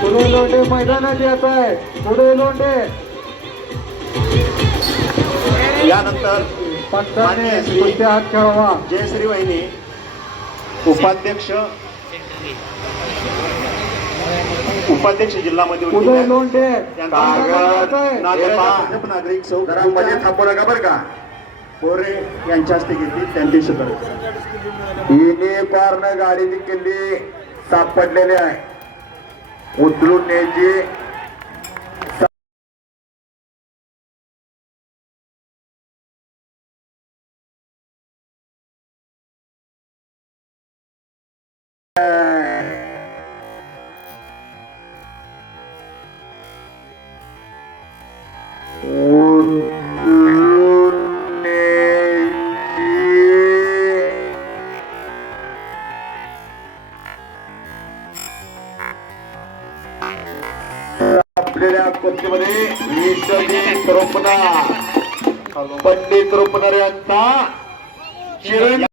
पुढे लोंढे मैदानात येत आहे. पुढे लोंढे यानंतर श्री कुस्ती हात खेळवा. जयश्री वहिनी उपाध्यक्ष उपाध्यक्ष जिल्हा मध्यवर्ती पुढे. लोंढे कागद, नागरिक सौ मध्ये थांबू नका बरं का. कोरे यांच्या हस्ते घेतली त्यांचे सदर हिने पारनं गाडीची किल्ली सापडलेले आहे. उचलून न्यायची आपल्या कुस्तीमध्ये विश्वजित रोपणा पंडित रोपणार यांचा चिरंजीव